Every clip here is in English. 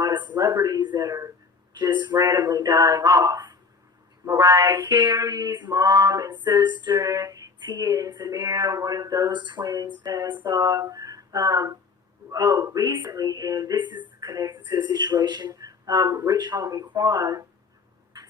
lot of celebrities that are just randomly dying off. Mariah Carey's mom and sister, Tia and Tamera, one of those twins passed off. Recently, and this is connected to the situation, Rich Homie Quan.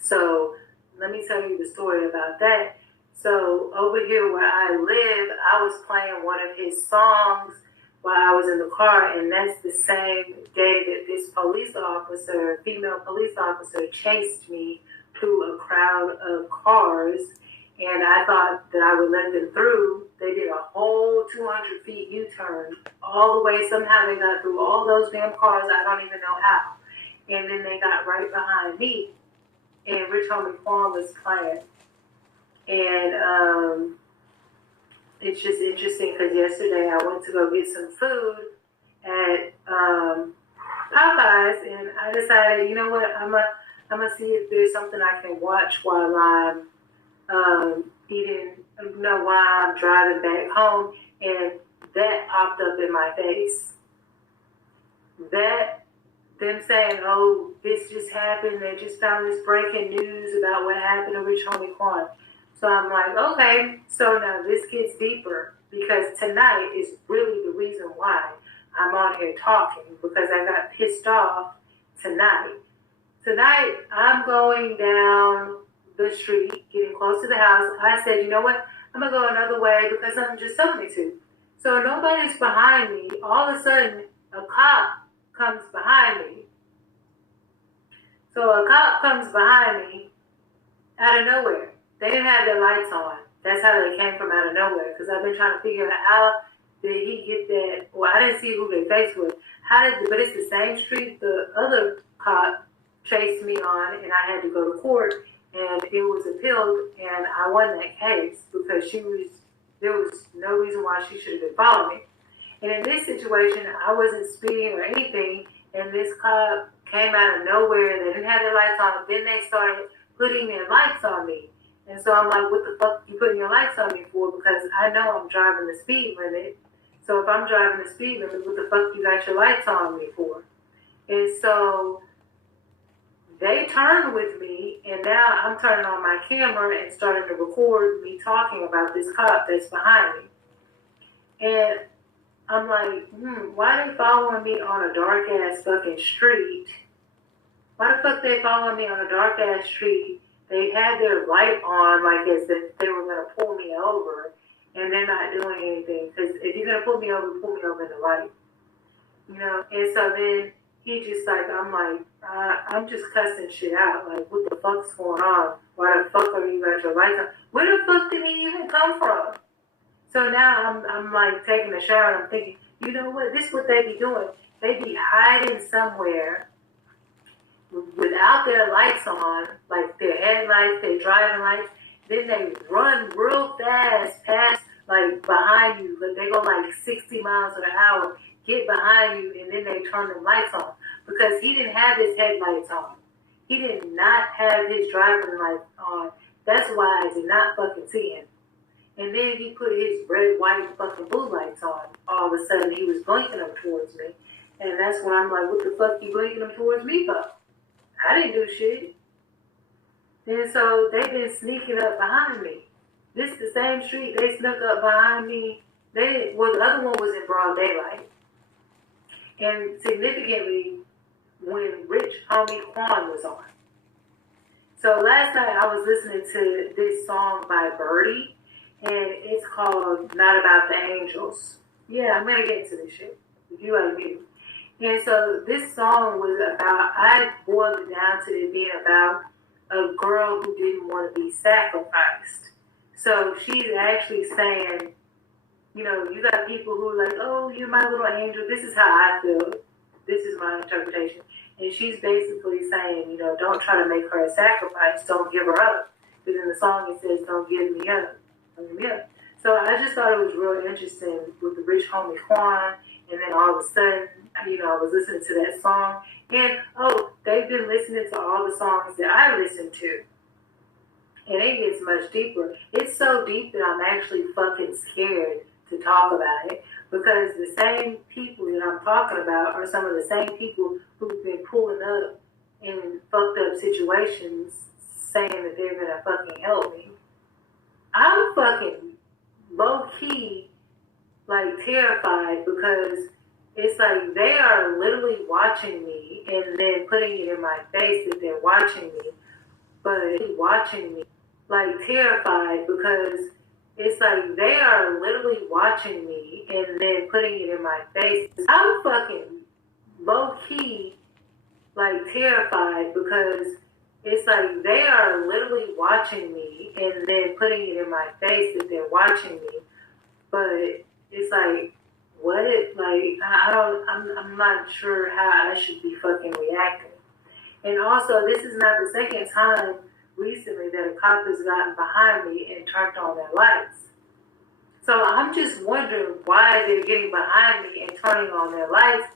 So let me tell you the story about that. So over here where I live, I was playing one of his songs while I was in the car, and that's the same day that this female police officer, chased me through a crowd of cars, and I thought that I would let them through. They did a whole 200 feet U-turn all the way. Somehow they got through all those damn cars. I don't even know how. And then they got right behind me, and Rich Homie Quan was playing. And it's just interesting because yesterday I went to go get some food at Popeyes, and I decided, you know what, I'm gonna see if there's something I can watch while I'm while I'm driving back home, and that popped up in my face. Them saying, oh, this just happened, they just found this breaking news about what happened to Rich Homie Quan. So I'm like, okay, so now this gets deeper, because tonight is really the reason why I'm on here talking, because I got pissed off tonight. Tonight, I'm going down the street, getting close to the house. I said, you know what, I'm going to go another way because something just told me to. So nobody's behind me. All of a sudden, a cop comes behind me. So a cop comes behind me out of nowhere. They didn't have their lights on. That's how they came from out of nowhere. Because I've been trying to figure out how did he get that. Well, I didn't see who they faced with. But it's the same street the other cop chased me on, and I had to go to court, and it was appealed, and I won that case because there was no reason why she should have been following me. And in this situation, I wasn't speeding or anything, and this cop came out of nowhere. They didn't have their lights on. Then they started putting their lights on me. And so I'm like, what the fuck you putting your lights on me for? Because I know I'm driving the speed limit. So if I'm driving the speed limit, what the fuck you got your lights on me for? And so they turned with me, and now I'm turning on my camera and starting to record me talking about this cop that's behind me. And I'm like, why they following me on a dark-ass fucking street? Why the fuck they following me on a dark-ass street? They had their light on like as if they were going to pull me over, and they're not doing anything. Because if you're going to pull me over in the light. You know? And so then he just like, I'm just cussing shit out. Like, what the fuck's going on? Why the fuck are you got your lights on? Where the fuck did he even come from? So now I'm like taking a shower, and I'm thinking, you know what? This is what they be doing. They be hiding somewhere without their lights on, like their headlights, their driving lights. Then they run real fast past, like behind you. Like they go like 60 miles an hour, get behind you, and then they turn the lights on. Because he didn't have his headlights on. He did not have his driving lights on. That's why I did not fucking see him. And then he put his red, white, fucking blue lights on. All of a sudden, he was blinking them towards me. And that's when I'm like, what the fuck you blinking them towards me for? I didn't do shit. And so they've been sneaking up behind me. This is the same street. They snuck up behind me. The other one was in broad daylight. And significantly, when Rich Homie Quan was on. So last night I was listening to this song by Birdie, and it's called Not About the Angels. Yeah, I'm going to get into this shit. If you like me. And so this song was about, I boiled it down to it being about a girl who didn't want to be sacrificed. So she's actually saying, you know, you got people who are like, oh, you're my little angel. This is how I feel. This is my interpretation. And she's basically saying, you know, don't try to make her a sacrifice. Don't give her up. Because in the song it says, don't give me up. Don't give me up. So I just thought it was real interesting with the Rich Homie Quan. And then all of a sudden, you know, I was listening to that song. And, they've been listening to all the songs that I listen to. And it gets much deeper. It's so deep that I'm actually fucking scared to talk about it. because the same people that I'm talking about are some of the same people who've been pulling up in fucked up situations saying that they're gonna fucking help me. I'm fucking low key like terrified because it's like they are literally watching me and then putting it in my face that they're watching me, but watching me like terrified because it's like they are literally watching me and then putting it in my face. I'm fucking low key like terrified because it's like they are literally watching me and then putting it in my face that they're watching me, but it's like, what? Like, I'm not sure how I should be fucking reacting. And also, this is not the second time recently that a cop has gotten behind me and turned on their lights. So I'm just wondering why they're getting behind me and turning on their lights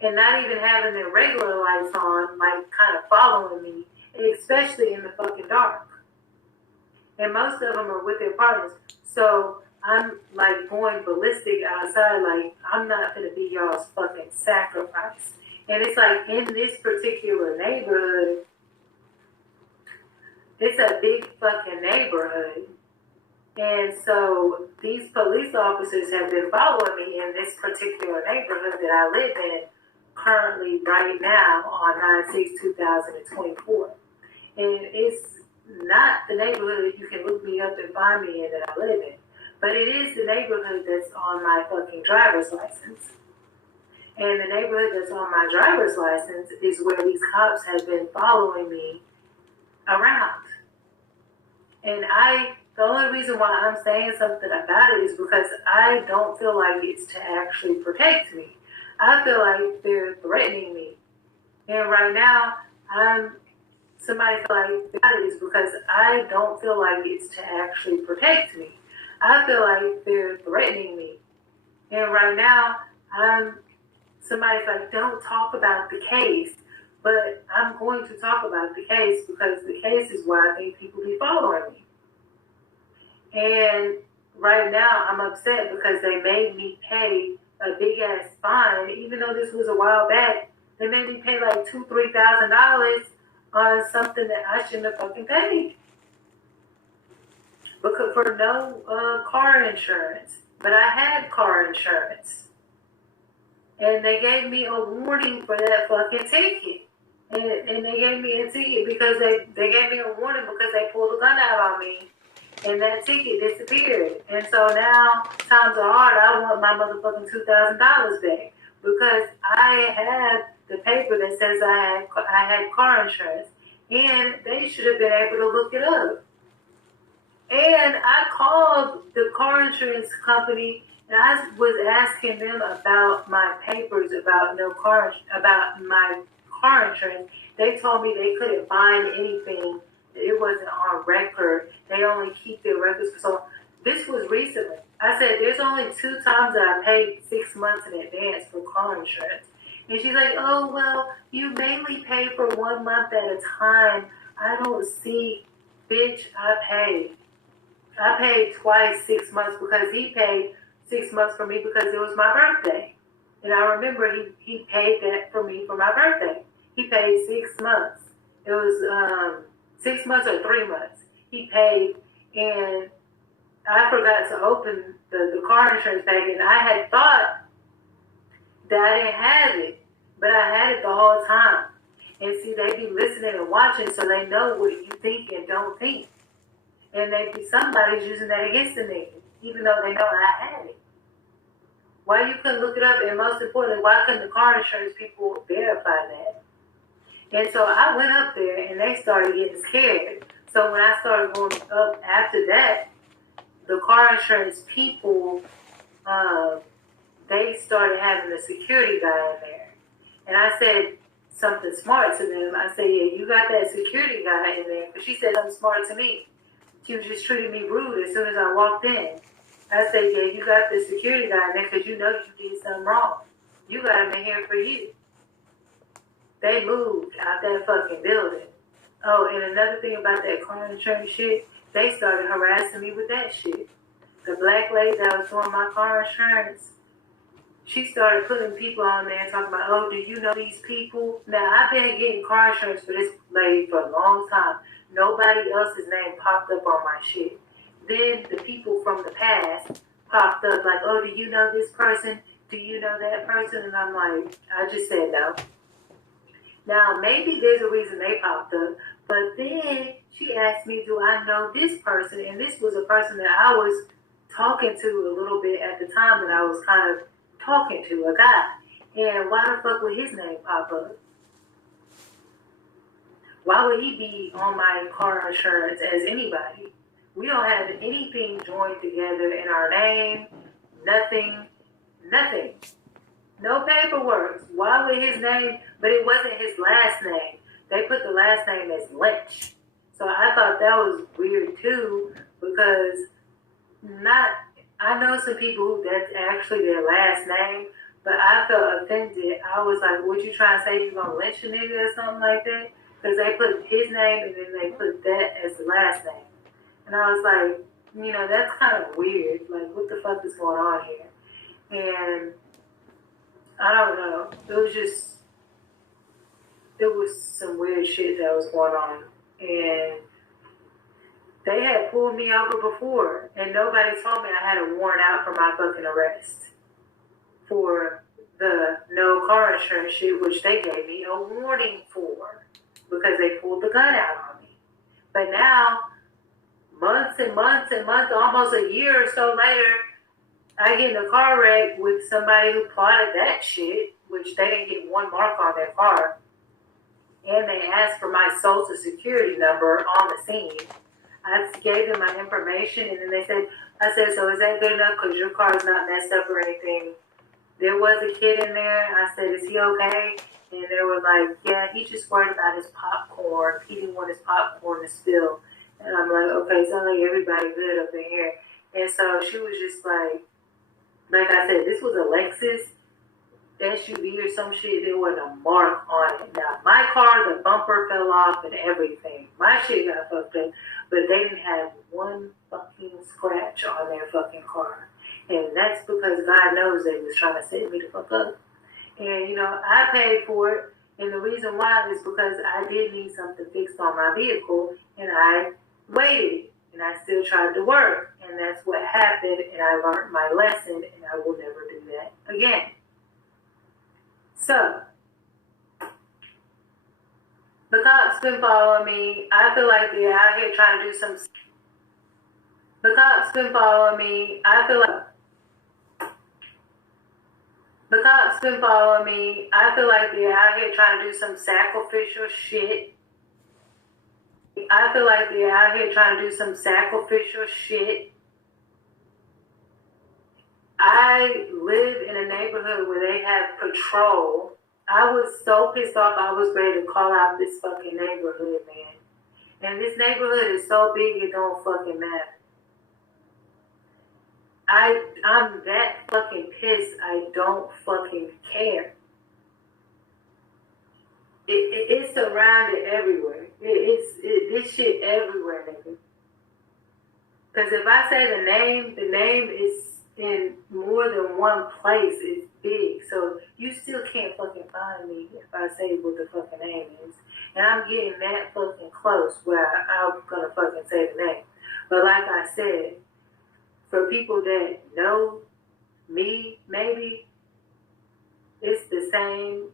and not even having their regular lights on, like kind of following me, and especially in the fucking dark. And most of them are with their partners. So I'm like going ballistic outside, like I'm not gonna be y'all's fucking sacrifice. And it's like in this particular neighborhood, it's a big fucking neighborhood. And so these police officers have been following me in this particular neighborhood that I live in currently right now on 9/6/2024. And it's not the neighborhood you can look me up and find me in that I live in. But it is the neighborhood that's on my fucking driver's license. And the neighborhood that's on my driver's license is where these cops have been following me around. And the only reason why I'm saying something about it is because I don't feel like it's to actually protect me. I feel like they're threatening me. And right now, somebody feel like that is because I don't feel like it's to actually protect me. I feel like they're threatening me. And right now, somebody's like, don't talk about the case. But I'm going to talk about the case because the case is why I think people be following me. And right now, I'm upset because they made me pay a big ass fine, even though this was a while back. They made me pay like $2,000-$3,000 on something that I shouldn't have fucking paid. Because for no car insurance. But I had car insurance. And they gave me a warning for that fucking ticket. And they gave me a ticket because they gave me a warning because they pulled a gun out on me. And that ticket disappeared. And so now times are hard. I want my motherfucking $2,000 back. Because I have the paper that says I had car insurance. And they should have been able to look it up. And I called the car insurance company and I was asking them about my papers about my car insurance. They told me they couldn't find anything. It wasn't on record. They only keep their records. So this was recently. I said, there's only 2 times that I paid 6 months in advance for car insurance. And she's like, oh, well, you mainly pay for 1 month at a time. I don't see, bitch, I paid twice 6 months because he paid 6 months for me because it was my birthday. And I remember he paid that for me for my birthday. He paid 6 months. It was 6 months or 3 months. He paid, and I forgot to open the car insurance package. And I had thought that I didn't have it, but I had it the whole time. And see, they be listening and watching so they know what you think and don't think. And somebody's using that against the nigga, even though they know I had it. Why you couldn't look it up? And most importantly, why couldn't the car insurance people verify that? And so I went up there and they started getting scared. So when I started going up after that, the car insurance people, they started having a security guy in there. And I said something smart to them. I said, yeah, you got that security guy in there. But she said something smart to me. She was just treating me rude as soon as I walked in. I said, yeah, you got the security guy in there because you know you did something wrong. You got him in here for you. They moved out that fucking building. Oh, and another thing about that car insurance shit, they started harassing me with that shit. The black lady that was doing my car insurance, she started putting people on there talking about, oh, do you know these people? Now, I've been getting car insurance for this lady for a long time. Nobody else's name popped up on my shit. Then the people from the past popped up like, oh, do you know this person? Do you know that person? And I'm like, I just said no. Now, maybe there's a reason they popped up, but then she asked me, do I know this person? And this was a person that I was talking to a little bit at the time that I was kind of talking to, a guy. And why the fuck would his name pop up? Why would he be on my car insurance as anybody? We don't have anything joined together in our name, nothing, nothing. No paperwork. Why would his name, but it wasn't his last name. They put the last name as Lynch. So I thought that was weird too, because I know some people who that's actually their last name, but I felt offended. I was like, what you trying to say, you gonna lynch a nigga or something like that? Because they put his name and then they put that as the last name. And I was like, that's kind of weird. Like, what the fuck is going on here? And I don't know. It was some weird shit that was going on. And they had pulled me over before, and nobody told me I had a warrant out for my fucking arrest for the no car insurance shit, which they gave me a warning for because they pulled the gun out on me. But now, months and months and months, almost a year or so later, I get in a car wreck with somebody who plotted that shit, which they didn't get one mark on their car. And they asked for my social security number on the scene. I gave them my information, and then I said, so is that good enough? Because your car is not messed up or anything. There was a kid in there. I said, is he okay? And they were like, yeah, he's just worried about his popcorn. He didn't want his popcorn to spill. And I'm like, okay, sounds like everybody good up in here. And so she was just like I said, this was a Lexus SUV or some shit. There wasn't a mark on it. Now, my car, the bumper fell off and everything. My shit got fucked up, but they didn't have one fucking scratch on their fucking car. And that's because God knows they was trying to set me the fuck up. And, I paid for it. And the reason why is because I did need something fixed on my vehicle, and I waited. And I still tried to work. And that's what happened. And I learned my lesson, and I will never do that again. So, the cops been following me. I feel like they're out here trying to do some. The cops been following me. I feel like the cops been following me. I feel like they're out here trying to do some sacrificial shit. I feel like they're out here trying to do some sacrificial shit. I live in a neighborhood where they have patrol. I was so pissed off, I was ready to call out this fucking neighborhood, man. And this neighborhood is so big, it don't fucking matter. I'm that fucking pissed, I don't fucking care. It's surrounded everywhere. This shit everywhere, nigga. Because if I say the name is in more than one place. It's big. So you still can't fucking find me if I say what the fucking name is. And I'm getting that fucking close where I'm gonna fucking say the name. But like I said, for people that know me, maybe, it's the same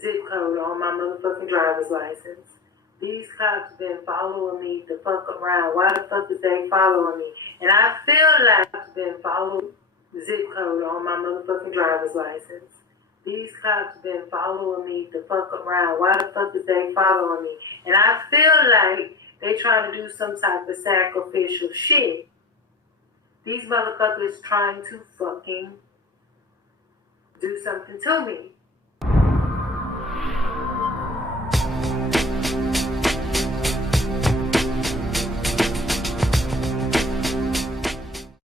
zip code on my motherfucking driver's license. These cops been following me the fuck around. Why the fuck is they following me? And I feel like I've been following the zip code on my motherfucking driver's license. These cops been following me the fuck around. Why the fuck is they following me? And I feel like they trying to do some type of sacrificial shit. These motherfuckers trying to fucking do something to me.